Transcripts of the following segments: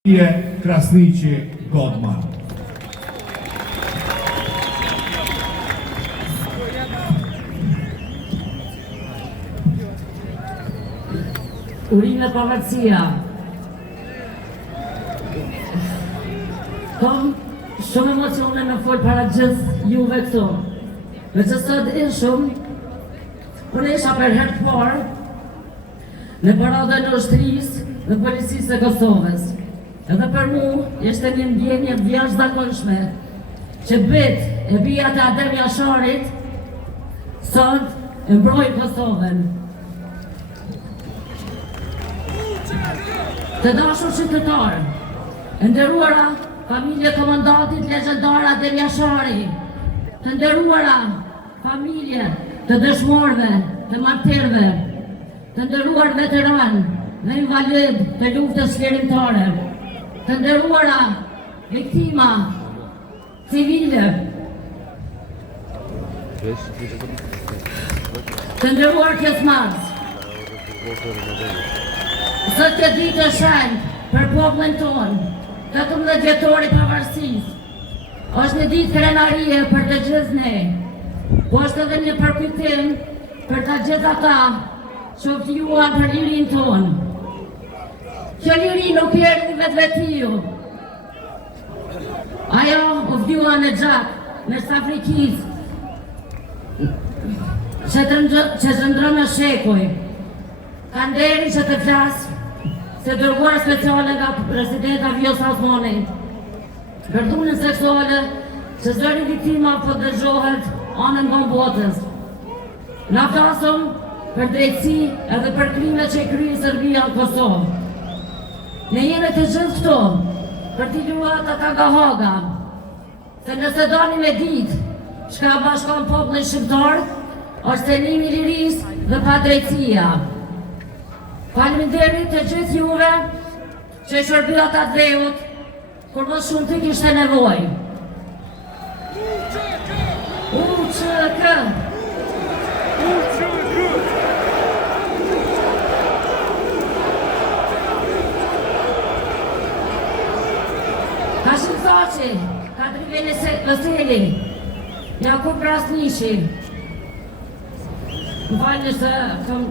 Krasniqi Godman. Urinë e pavarësia. Kom shumë emocione me folë para gjithë juve këto. Me që sot e shumë, unë isha për herë të parë në paradën e ushtrisë dhe policisë e Kosovës. Edhe për mu, ishte një ndjenje jashtëzakonshme që bit e bija të Adem Jasharit sot e mbroj Kosovën. Të dashur qytetarë, e nderuara familje komandantit legjendar Adem Jashari, të nderuara familje të dëshmorëve, të martirëve, të nderuar veteran dhe invalid të luftës shlirimtare, të nderuara viktima civile, të nderuar pjesëmarrës. Sot këtë ditë e shenjtë për popullin tonë, 18 vjetori pavarësisë, është një ditë krenarie për të gjithë ne, po është edhe një përkujtim për të gjithë ata që vjuan për lirinë tonë. Kjo liri nuk erdhi vetvetiu. Ajo u vjua në gjak, mes Afrikisë, që qëndron në shekuj. Ka nderi që të flasë se dërguar speciale nga presidenta Vjosa Osmani për dhunën seksuale që zëri viktima po dëgjohet anën nga botës. Na flasëm për drejtësi edhe për krime që i kryi Serbia në Kosovë. Ne jemi të gjithë këto për t'i luat ata nga Haga, se nëse doni me ditë çka bashkon popullin shqiptar, është selimi i lirisë dhe padrejtësia. Faleminderit të gjithë juve që i shërbyat atë dheut, kur më shumë të kishte nevojë. UÇK! Hashim Thaçi, Kadri Veseli, Jakub Krasniqi. Më falni se kam...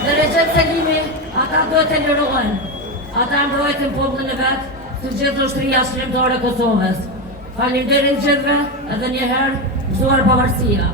Dhe Recep Selimi, ata duhet të lirohen. Ata mbrojtën popullin e vetë, të gjithë ushtria shkrimtare e Kosovës. Faleminderit gjithëve, edhe një herë, gëzuar pavarësia.